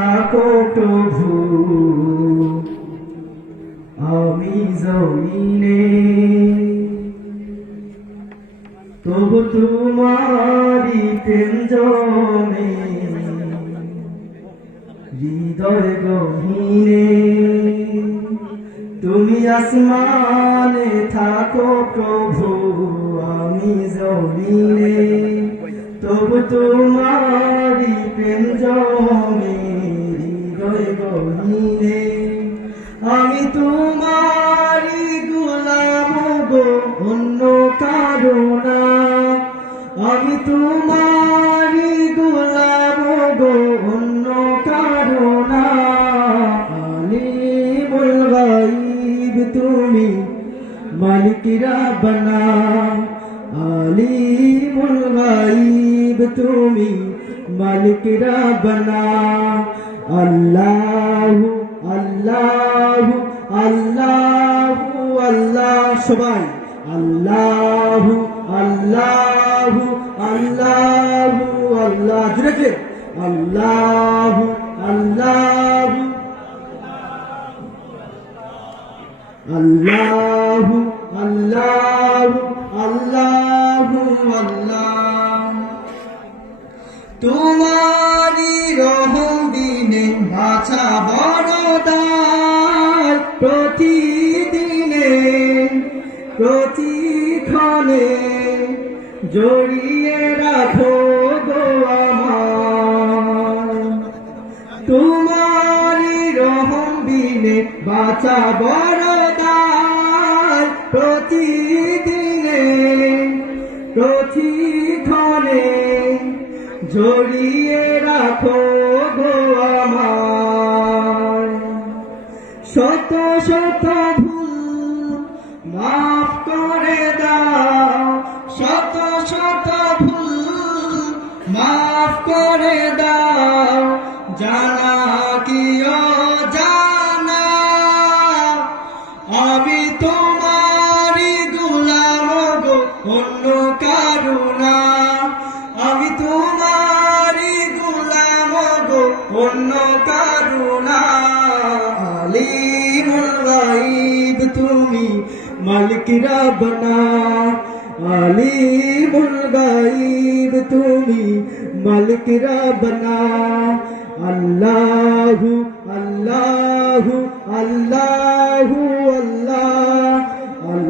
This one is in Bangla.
থাকো প্রভু আমি জমিনে, তবু তোমারি প্রেম জমে হৃদয় গহীনে। তুমি আসমানে থাকো প্রভু আমি জমিনে, তবু তোমারি প্রেম জমে হৃদয় গহীনে। আমি তোমারি গোলাম গো অন্য কারো না, আমি তোমারি গোলাম গো অন্য কারো না। আলিমুল গায়ব তুমি মালিক রাব্বানা, আলিমুল গায়ব তুমি মালিক রাব্বানা। আল্লাহু আল্লাহু আল্লাহু আল্লাহ, সবাই আল্লাহু আল্লাহু আল্লাহু আল্লাহ, জুড়ে কে আল্লাহু আল্লাহু আল্লাহু আল্লাহু আল্লাহু আল্লাহ। তোমারি রহম বিনে বাঁচা বড় দায়, প্রতিদিনে প্রতিক্ষণে জড়িয়ে রাখো গো আমার। তোমারি রহম বিনে বাঁচা বড় দায়, প্রতিদিনে প্রতিক্ষণে জড়িয়ে রাখো গো আমার। শত শত ভুল মাফ করে দাও, শত শত ভুল মাফ করে দাও, জানা কি অজানা আমি তোমারি গোলাম গো অন্য কারো না, আমি তোমারি গোলাম গো অন্য কারো না। আলিমুল গায়ব তুমি মালিক রাব্বানা, আলিমুল গায়ব তুমি মালিক রাব্বানা। আল্লাহু আল্লাহু আল্লাহ